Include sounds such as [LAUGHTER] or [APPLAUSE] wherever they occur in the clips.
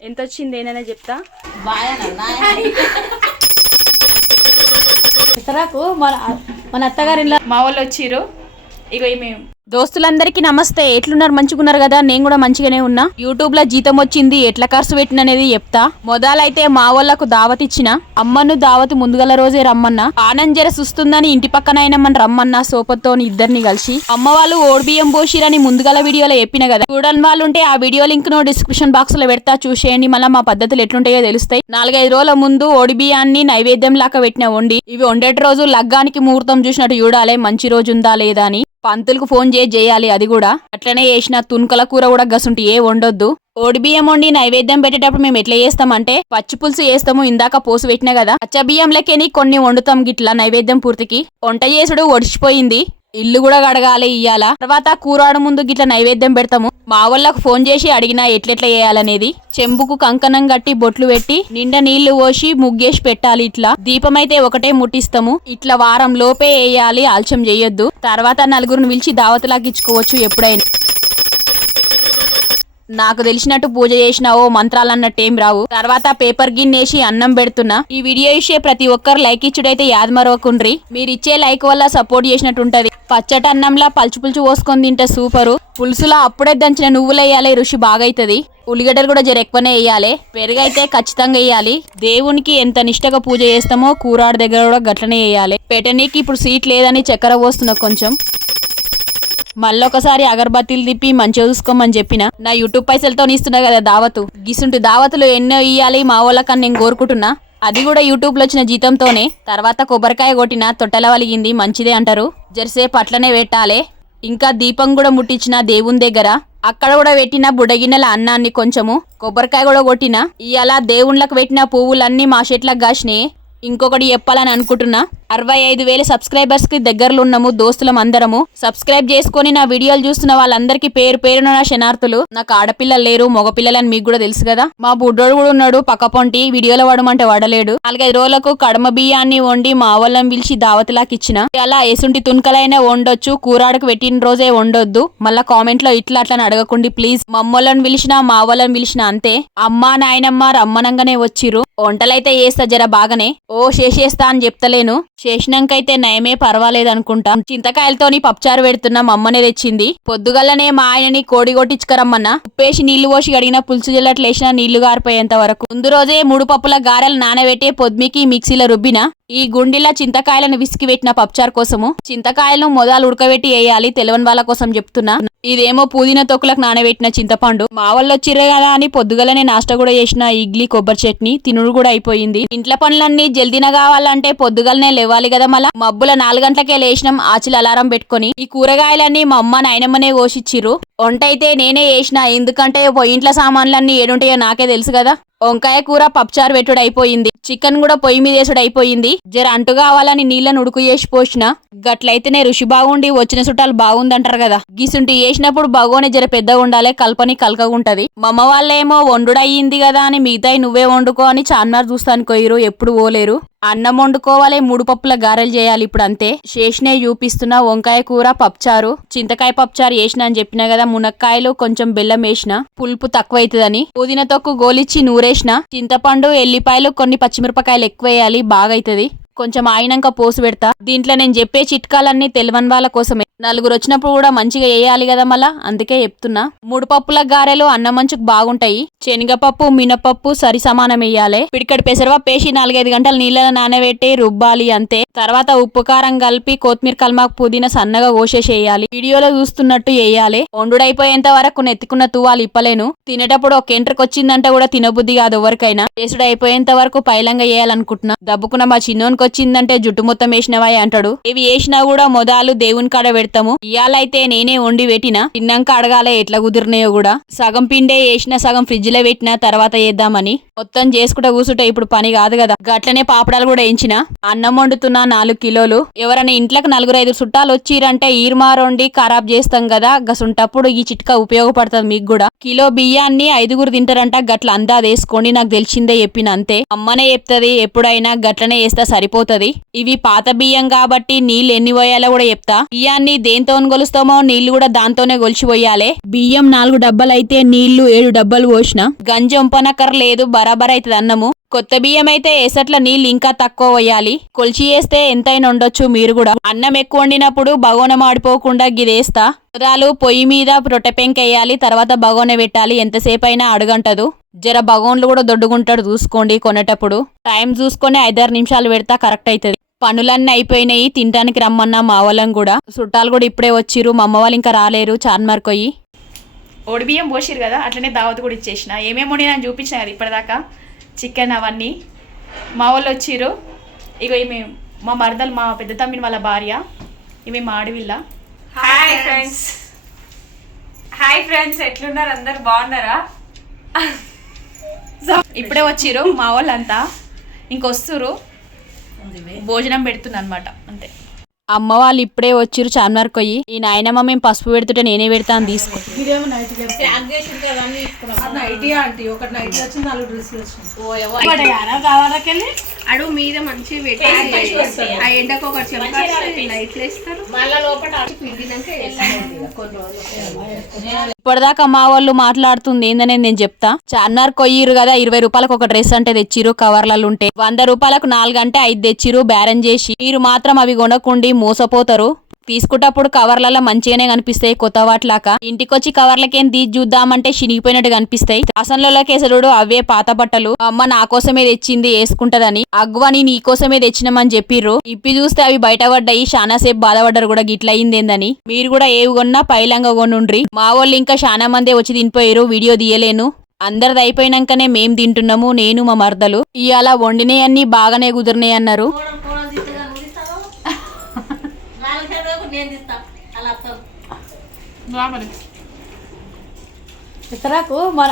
ఎంత వచ్చింది ఏనైనా చెప్తా ఇతరకు మన మన అత్తగారి ఇళ్ళ మా వాళ్ళు వచ్చిర్రు. ఇగో ఈమె దోస్తులందరికీ నమస్తే. ఎట్లున్నారు? మంచిగున్నారు కదా? నేను కూడా మంచిగానే ఉన్నా. యూట్యూబ్లో జీతం వచ్చింది. ఎట్లా ఖర్చు పెట్టిన అనేది చెప్తా. మొదలైతే మా వాళ్ళకు దావత్ ఇచ్చిన అమ్మను దావత్ ముందుగల రోజే రమ్మన్నా. ఆనంద్ జర సుస్తుందని ఇంటి పక్కన అయినమ్మని రమ్మన్నా సోపతో ఇద్దరిని కలిసి. అమ్మ వాళ్ళు ఓడిబియ్యం పోసిరని ముందుగల వీడియోలో చెప్పిన కదా. చూడని వాళ్ళు ఉంటే ఆ వీడియో లింక్ను డిస్క్రిప్షన్ బాక్స్లో పెడతా. చూసేయండి. మళ్ళీ మా పద్ధతులు ఎట్లుంటాయో తెలుస్తాయి. నాలుగైదు రోజుల ముందు ఓడిబియ్యాన్ని నైవేద్యం లాగా పెట్టిన వండి ఇవి వండేటి రోజు లగ్గానికి ముహూర్తం చూసినట్టు చూడాలి. మంచి రోజు ఉందా లేదా అని. పంతులకు ఫోన్ చేసి చేయాలి అది కూడా. అట్లనే చేసిన తున్కల కూర కూడా గసుంటి ఏ వండొద్దు. ఓడి బియ్యం వండి నైవేద్యం పెట్టేటప్పుడు మేము ఎట్లా చేస్తామంటే పచ్చి పులుసు చేస్తాము ఇందాక పోసు పెట్టినా కదా. పచ్చ బియ్యం లెక్కని కొన్ని వండుతాం గిట్లా నైవేద్యం పూర్తికి. వంట చేసుడు ఒడిచిపోయింది. ఇల్లు కూడా కడగాలి ఇయ్యాల? తర్వాత కూరాడు ముందు గిట్ల నైవేద్యం పెడతాము. మా వాళ్ళకు ఫోన్ చేసి అడిగినా ఎట్లెట్లా చేయాలనేది. చెంబుకు కంకణం కట్టి బొట్లు పెట్టి నిండా నీళ్ళు పోసి ముగ్గేసి పెట్టాలి ఇట్లా. దీపం అయితే ఒకటే ముట్టిస్తాము. ఇట్లా వారం లోపే వేయాలి ఆలస్యం చేయొద్దు. తర్వాత నలుగురిని పిలిచి దావతులాకిచ్చుకోవచ్చు ఎప్పుడైనా. నాకు తెలిసినట్టు పూజ చేసిన ఓ మంత్రాలు అన్నట్టు ఏం రావు. తర్వాత పేపర్ గిన్నేసి అన్నం పెడుతున్నా. ఈ వీడియో ఇచ్చే ప్రతి ఒక్కరు లైక్ ఇచ్చుడైతే యాద్ మరవకుండ్రి మీరు ఇచ్చే లైక్ వల్ల సపోర్ట్ చేసినట్టు ఉంటది పచ్చటి అన్నంలా పలుచు పులుచు పోసుకొని తింటే సూపరు. పులుసులా అప్పుడే దంచిన నువ్వులు వేయాలి రుచి బాగైతుంది. ఉల్లిగడ్డలు కూడా జర ఎక్కువనే వేయాలి పెరుగైతే ఖచ్చితంగా వేయాలి దేవునికి ఎంత నిష్టగా పూజ చేస్తామో కూరాడు దగ్గర కూడా గట్లనే వేయాలి పెట్టనీకి ఇప్పుడు సీట్ లేదని చక్కెర పోస్తున్నా కొంచెం. మళ్ళొకసారి అగరబత్తీలు తిప్పి మంచిగా చూసుకోమని చెప్పిన. నా యూట్యూబ్ పైసలతో ఇస్తున్నా కదా దావతు. గిసుంటి దావతులు ఎన్నో ఇయ్యాలి మా వాళ్ళకని నేను కోరుకుంటున్నా. అది కూడా యూట్యూబ్లో వచ్చిన జీతంతోనే. తర్వాత కొబ్బరికాయ కొట్టిన తొట్టెల వలిగింది మంచిదే అంటారు. జరసేపు అట్లనే పెట్టాలే. ఇంకా దీపం కూడా ముట్టించిన దేవుని దగ్గర. అక్కడ కూడా పెట్టిన బుడగిన్నెల అన్నాన్ని కొంచెము. కొబ్బరికాయ కూడా కొట్టిన. ఇలా దేవుళ్ళకు పెట్టిన పువ్వులన్నీ మా చెట్లకు కాసినాయి. ఇంకొకటి చెప్పాలని అనుకుంటున్నా. అరవై ఐదు వేల సబ్స్క్రైబర్స్కి దగ్గరలో ఉన్నాము దోస్తులం అందరము సబ్స్క్రైబ్ చేసుకొని నా వీడియోలు చూస్తున్న వాళ్ళందరికీ పేరు పేరున నా శనార్థులు నాకు ఆడపిల్లలు లేరు మగపిల్లలని మీకు కూడా తెలుసు కదా. మా బుడ్డోడు కూడా ఉన్నాడు పక్క పొంటి వీడియోలో వాడమంటే వాడలేడు. నాలుగైదు రోజులకు కడమ బియ్యాన్ని వండి మా వాళ్ళని పిలిచి దావతిలాకి ఇచ్చిన. అలా ఎసుంటి తునకలైనా వండొచ్చు కూరాడకు పెట్టిన రోజే వండొద్దు. మళ్ళా కామెంట్లో ఇట్లా అట్లా అడగకండి ప్లీజ్. మమ్మల్ని పిలిచినా మా వాళ్ళని పిలిచినా అంతే. అమ్మా నాయనమ్మ రమ్మనంగానే వచ్చిర్రు. వంటలైతే చేస్తా జర బాగానే. ఓ చేసేస్తా అని చెప్తలేను. చేసినాకైతే నయమే పర్వాలేదు అనుకుంటా చింతకాయలతోని పప్పుచారు పెడుతున్నా మా అమ్మనే తెచ్చింది. పొద్దుగల్లనే మా ఆయనని కోడి కొట్టించుకరమ్మన్నా. ఉప్పేసి నీళ్ళు పోసి గడిగిన పులుసు జల్లట్లేసిన నీళ్ళు గారిపోయేంత వరకు. ముందు రోజే మూడు పప్పుల గారెలు నానబెట్టే పొద్మికి మిక్సీలో రుబ్బిన ఈ గుండిలా చింతకాయలను విసికి పెట్టిన పప్చార్ కోసము చింతకాయలను మొదలు ఉడకబెట్టి వేయాలి తెలియని వాళ్ళ కోసం చెప్తున్నా. ఇదేమో పుదీనా తొక్కులకు నానబెట్టిన చింతపండు. మా వాళ్ళు కదా అని పొద్దుగలనే నాష్ట కూడా చేసిన ఇడ్లీ కొబ్బరి చట్నీ తినుడు కూడా అయిపోయింది. ఇంట్లో పనులన్నీ జల్దీన కావాలంటే పొద్దుగలనే లేవాలి కదా మళ్ళా? మబ్బుల నాలుగు గంటలకే లేచినాం ఆచిల అలారం పెట్టుకొని. ఈ కూరగాయలన్నీ మా అమ్మ నాయనమ్మనే కోసిచ్చిర్రు. వంట అయితే నేనే చేసిన ఎందుకంటే పొయ్యింట్ల సామాన్లన్నీ ఏడుంటాయో నాకే తెలుసు కదా. వంకాయ కూర పప్పుచారు పెట్టుడు అయిపోయింది చికెన్ కూడా పొయ్యి మీద వేసుడు అయిపోయింది. జర అంటు కావాలని నీళ్ళను ఉడుకు చేసి పోసిన. గట్లయితేనే రుచి బాగుండి వచ్చిన చుట్టాలు బాగుందంటారు కదా. గిసుంటి వేసినప్పుడు బగోనే జర పెద్దగా ఉండాలి కల్పని కలకగుంటది మా అమ్మ వాళ్ళేమో వండుడయ్యింది కదా అని మిగతాయి నువ్వే వండుకో అని చార్మినార్ చూస్తాను కొయ్యరు ఎప్పుడు పోలేరు. అన్నం వండుకోవాలి మూడు పప్పుల గారెలు చేయాలి ఇప్పుడు అంతే శేషనే చూపిస్తున్న వంకాయ కూర పప్పుచారు. చింతకాయ పప్పుచారు వేసిన అని చెప్పిన కదా మునక్కాయలు కొంచెం బెల్లం వేసిన పులుపు తక్కువ అవుతుందని పుదీనా తొక్కు గోలిచ్చి నూరేసిన చింతపండు ఎల్లిపాయలు కొన్ని పచ్చిమిరపకాయలు ఎక్కువ వేయాలి బాగా అవుతుంది కొంచెం ఆయినాక పోసి పెడతా. దీంట్లో నేను చెప్పే చిట్కాలన్నీ తెలియని వాళ్ళ కోసమే. నలుగురు వచ్చినప్పుడు కూడా మంచిగా వేయాలి కదా మళ్ళా? అందుకే చెప్తున్నా. మూడు పప్పుల గారెలు అన్నం మంచుకు బాగుంటాయి. శనగపప్పు మినపప్పు సరి సమానం వేయాలి. పిడికడి పెసరపప్పు వేసి నాలుగైదు గంటలు నీళ్ళలో నానబెట్టి రుబ్బాలి అంతే. తర్వాత ఉప్పు కారం కలిపి కొత్తిమీర కల్మాకు పుదీనా సన్నగా కోసేసి వేయాలి వీడియోలో చూస్తున్నట్టు వేయాలి. వండుడైపోయేంత వరకు నెత్తుకున్న తువాలు ఇప్పలేను. తినేటప్పుడు ఒక ఎంట్రకు వచ్చిందంటే కూడా తినబుద్ధి కాదు ఎవరికైనా. చేసుడు అయిపోయేంత వరకు పైలంగా వేయాలనుకుంటున్నా. దబ్బుకున్న మా చిన్నోనికి వచ్చిందంటే జుట్టు మొత్తం వేసినవాయి అంటాడు. ఇవి వేసినా కూడా మొదలు దేవుని కాడ పెడతాము. ఇయాలైతే నేనే వండి పెట్టిన. తిన్నాక అడగాలే ఎట్లా కుదిరినాయో కూడా. సగం పిండే వేసిన సగం ఫ్రిడ్జ్లో పెట్టిన తర్వాత వేద్దామని మొత్తం చేసుకుంటా కూసుంటే ఇప్పుడు పని కాదు కదా. గట్లనే పాపడాలు కూడా వేయించిన అన్నం వండుతున్నా నాలుగు కిలోలు. ఎవరైనా ఇంట్లోకి నలుగురు ఐదు చుట్టాలు వచ్చిరంటే ఈర్మారొండి ఖరాబ్ చేస్తాం కదా. గసుంటప్పుడు ఈ చిట్కా ఉపయోగపడుతుంది మీకు కూడా. కిలో బియ్యాన్ని ఐదుగురు తింటారంట. గట్ల అందా వేసుకోండి నాకు తెలిసిందే చెప్పిన అంతే. అమ్మనే చెప్తుంది. ఎప్పుడైనా గట్లనే వేస్తా సరి సరిపోతది ఇవి పాత బియ్యం కాబట్టి నీళ్ళు ఎన్ని పోయాలో కూడా చెప్తా. బియ్యాన్ని దేంతో గొలుస్తామో నీళ్ళు కూడా దాంతోనే కొలిచిపోయాలి బియ్యం నాలుగు డబ్బాలు అయితే నీళ్ళు ఏడు డబ్బాలు పోసిన. గంజంపనకర్ లేదు బరాబర్ అవుతుంది అన్నము. కొత్త బియ్యం అయితే ఎసట్ల నీళ్ళు ఇంకా తక్కువ వేయాలి కొలిచి వేస్తే ఎంతైనా ఉండొచ్చు మీరు కూడా. అన్నం ఎక్కువ వండినప్పుడు బగోన మాడిపోకుండా గిదేస్తా. ఉదాలు పొయ్యి మీద రొట్టె వేయాలి తర్వాత బగోన పెట్టాలి. ఎంతసేపు అయినా జర బగోన్లు కూడా దొడ్డుకుంటాడు చూసుకోండి కొనేటప్పుడు. టైం చూసుకొని ఐదారు నిమిషాలు పెడతా కరెక్ట్ అవుతుంది పనులన్నీ అయిపోయినాయి తినడానికి రమ్మన్నా మా వాళ్ళం కూడా. చుట్టాలు కూడా ఇప్పుడే వచ్చిర్రు మా అమ్మ వాళ్ళు ఇంకా రాలేరు చార్మార్ కొయ్యి ఓడిబియ్యం పోసిరు కదా అట్లనే దావత్ కూడా ఇచ్చేసిన. ఏమేమి వండినా చూపించిన కదా ఇప్పటిదాకా. చికెన్ అవన్నీ. మా వాళ్ళు వచ్చిర్రు. ఇగో ఈమె మా మరదలు మా పెద్ద తమ్మిని వాళ్ళ భార్య. ఈమె మా ఆడవిల్ల. హాయ్ ఫ్రెండ్స్ హాయ్ ఫ్రెండ్స్ ఎట్లున్నారు? అందరు బాగున్నారా? ఇప్పుడే వచ్చిర్రు మా వాళ్ళంతా. ఇంకొస్తురు భోజనం పెడుతున్నా అనమాట అంతే. అమ్మ వాళ్ళు ఇప్పుడే వచ్చిర్రు చార్మార్ కొయ్యి ఈ నాయనమ్మ మేము పసుపు పెడుతుంటే నేనే పెడతాను తీసుకో. అడుగు మీద మంచి ఆ ఎండకు ఒకటి చెంపాలి లైట్లు వేస్తారు. పిండినాక ఇప్పటిదాకా మా వాళ్ళు మాట్లాడుతుంది ఏందని నేను చెప్తా. చార్నార్ కొయ్యిరు కదా ఇరవై రూపాయలకు ఒక డ్రెస్ అంటే తెచ్చిరు కవర్లలో ఉంటే. వంద రూపాయలకు నాలుగంటే ఐదు తెచ్చిరు బేరం చేసి. మీరు మాత్రం అవి కొనకుండి మోసపోతారు. తీసుకుంటప్పుడు కవర్లలో మంచిగానే కనిపిస్తాయి కొత్త వాటిలాక ఇంటికొచ్చి కవర్లకేం తీసి చూద్దామంటే చినిగిపోయినట్టు కనిపిస్తాయి. అసలు కేసరుడు అవే పాత బట్టలు. అమ్మ నా కోసమే తెచ్చింది వేసుకుంటదని. అగ్వని నీ కోసమే తెచ్చినామని చెప్పిర్రు. ఇప్పి చూస్తే అవి బయట పడ్డాయి చాలా సేపు బాధపడ్డారు కూడా గిట్ల అయిందేందని. మీరు కూడా ఏవి కొన్నా పైలంగా కొనుండ్రి. మా వాళ్ళు ఇంకా చాలా మందే వచ్చి తినిపోయారు వీడియో తీయలేను. అందరిది అయిపోయినాకనే మేం తింటున్నాము. నేను మా మర్దలు. ఇవాళ వండినవి అన్ని బాగానే కుదిరినాయి అన్నారు. ఇతరకు మన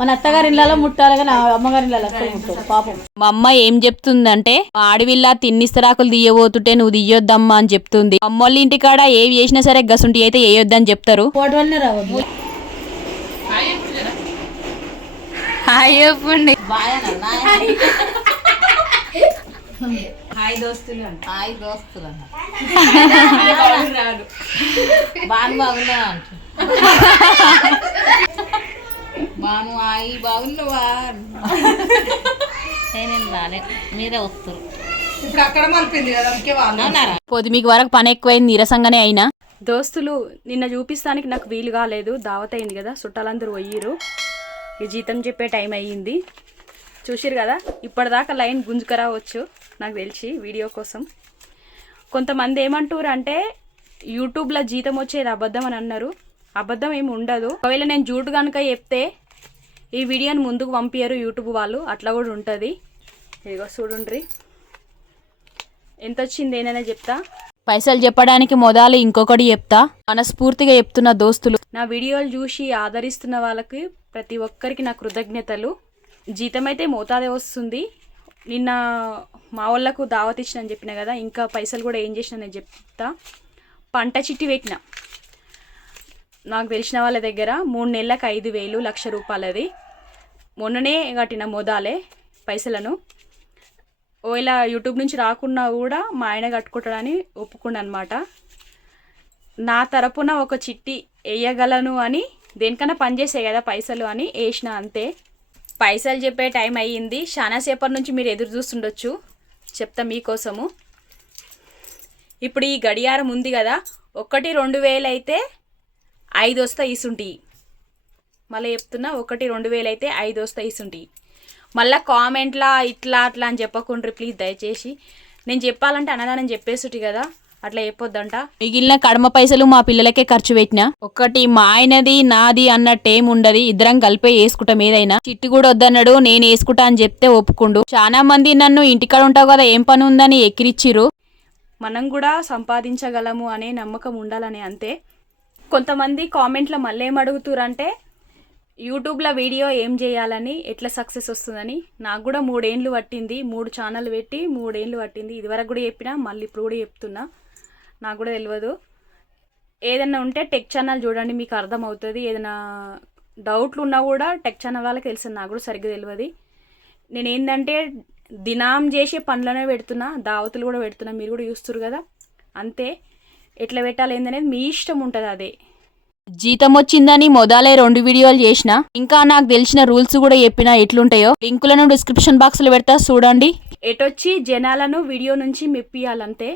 మన అత్తగారి ఇళ్ళలో ముట్టాలి కానీ అమ్మగారి ఇళ్ళలో అసలు ముట్టారు పాపం. మా అమ్మ ఏం చెప్తుందంటే మా ఆడవిల్ల తిన్నిస్తరాకులు తీయబోతుంటే నువ్వు తీయొద్దమ్మా అని చెప్తుంది. అమ్మోళ్ళ ఇంటికాడ ఏవి చేసినా సరే గసుంటి అయితే వేయొద్దని చెప్తారు. హాయ్ చెప్పండి. [LAUGHS] హాయ్ దోస్తులు అంట. హాయ్ దోస్తులు బాను బాగున్నా అంట. బాను హాయ్ బాగున్నావా? నేనేం మీరే వస్తారు ఇప్పుడు అక్కడ మలిపింది కదా అందుకే వాళ్ళు పొద్దుమికి వరకు పని ఎక్కువైంది నీరసంగానే అయినా? దోస్తులు నిన్న చూపిస్తానికి నాకు వీలు కాలేదు దావత్ అయింది కదా చుట్టాలందరూ పోయిర్రు ఈ జీతం చెప్పే టైం అయ్యింది. చూసిరు కదా? ఇప్పటిదాకా లైన్ గుంజుకరావచ్చు నాకు తెలిసి వీడియో కోసం. కొంతమంది ఏమంటారు అంటే యూట్యూబ్లో జీతం వచ్చేది అబద్ధం అని అన్నారు. అబద్ధం ఏమి ఉండదు. ఒకవేళ నేను జూటు కనుక చెప్తే ఈ వీడియోని ముందుకు పంపించారు యూట్యూబ్ వాళ్ళు. అట్లా కూడా ఉంటుంది. ఇదిగో చూడుండ్రి. ఎంత వచ్చింది ఏనైనా చెప్తా? పైసలు చెప్పడానికి మొదలు ఇంకొకటి చెప్తా. మనస్ఫూర్తిగా చెప్తున్న దోస్తులు. నా వీడియోలు చూసి ఆదరిస్తున్న వాళ్ళకి ప్రతి ఒక్కరికి నా కృతజ్ఞతలు. జీతం అయితే మోతాదే వస్తుంది. నిన్న మా వాళ్ళకు దావత్ ఇచ్చిన అని చెప్పిన కదా ఇంకా పైసలు కూడా ఏం చేసిన నేను చెప్తా. పంట చిట్టి పెట్టిన. నాకు తెలిసిన వాళ్ళ దగ్గర మూడు నెలలకు ఐదు వేలు లక్ష రూపాయలది. మొన్ననే కట్టిన మొదాలే పైసలను. ఒకవేళ యూట్యూబ్ నుంచి రాకున్నా కూడా మా ఆయన కట్టుకుంటాడని ఒప్పుకున్నా అనమాట నా తరపున ఒక చిట్టి వేయగలను అని దేనికన్నా పనిచేసే కదా పైసలు అని వేసిన అంతే. పైసలు చెప్పే టైం అయ్యింది. చాలాసేపటి నుంచి మీరు ఎదురు చూస్తుండొచ్చు. చెప్తా మీకోసము. ఇప్పుడు ఈ గడియారం ఉంది కదా ఒకటి రెండు వేలు అయితే ఐదు వస్తాయి ఇసుంటి. మళ్ళీ చెప్తున్నా ఒకటి రెండు వేలు అయితే ఐదు వస్తాయి ఇసుంటి. మళ్ళీ కామెంట్లా ఇట్లా అట్లా అని చెప్పకుండ్రి ప్లీజ్ దయచేసి. నేను చెప్పాలంటే అన్నదానం చెప్పేసుటి కదా. అట్లా చెప్పొద్దంట. మిగిలిన కడమ పైసలు మా పిల్లలకే ఖర్చు పెట్టిన? ఒక్కటి మా ఆయనది నాది అన్నట్టేం ఉండదు. ఇద్దరం కలిపే వేసుకుంటాం ఏదైనా. చిట్టి కూడా వద్దన్నాడు నేను వేసుకుంటా అని చెప్తే ఒప్పుకుండు. చాలా మంది నన్ను ఇంటికాడ ఉంటావు కదా ఏం పని ఉందని ఎక్కిరిచ్చిర్రు. మనం కూడా సంపాదించగలము అనే నమ్మకం ఉండాలని అంతే. కొంతమంది కామెంట్లో మళ్ళీ ఏం అడుగుతురంటే యూట్యూబ్లో వీడియో ఏం చేయాలని ఎట్లా సక్సెస్ వస్తుందని. నాకు కూడా మూడేండ్లు పట్టింది మూడు ఛానల్ పెట్టి మూడేండ్లు పట్టింది. ఇదివరకు కూడా చెప్పినా మళ్ళీ ఇప్పుడు కూడా చెప్తున్నా. నాకు కూడా తెలియదు ఏదైనా ఉంటే టెక్ ఛానల్ చూడండి మీకు అర్థమవుతుంది. ఏదైనా డౌట్లు ఉన్నా కూడా టెక్ ఛానల్ వాళ్ళకి తెలుసు నాకు కూడా సరిగ్గా తెలియదు నేను ఏంటంటే దినాం చేసే పనులనే పెడుతున్నా దావతులు కూడా పెడుతున్నా మీరు కూడా చూస్తారు కదా. అంతే. ఎట్లా పెట్టాలి ఏందనేది మీ ఇష్టం ఉంటుంది అదే. జీతం వచ్చిందని మొదలై రెండు వీడియోలు చేసిన ఇంకా నాకు తెలిసిన రూల్స్ కూడా చెప్పిన ఎట్లుంటాయో లింకులను డిస్క్రిప్షన్ బాక్స్లో పెడతా చూడండి. ఎటొచ్చి జనాలను వీడియో నుంచి మెప్పియాలంతే.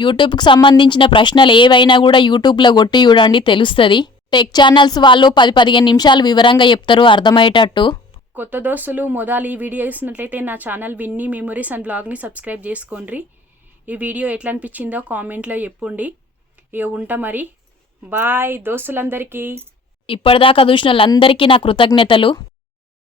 యూట్యూబ్కి సంబంధించిన ప్రశ్నలు ఏవైనా కూడా యూట్యూబ్లో కొట్టి చూడండి తెలుస్తుంది. టెక్ ఛానల్స్ వాళ్ళు పది పదిహేను నిమిషాలు వివరంగా చెప్తారు అర్థమయ్యేటట్టు. కొత్త దోస్తులు మొదలు ఈ వీడియో ఇస్తున్నట్లయితే నా ఛానల్ విన్నీ మెమరీస్ అండ్ బ్లాగ్ని సబ్స్క్రైబ్ చేసుకోండి. ఈ వీడియో ఎట్లా అనిపించిందో కామెంట్లో చెప్పుండి. ఇక ఉంటా మరి. బాయ్ దోస్తులందరికీ. ఇప్పటిదాకా చూసిన వాళ్ళందరికీ నా కృతజ్ఞతలు.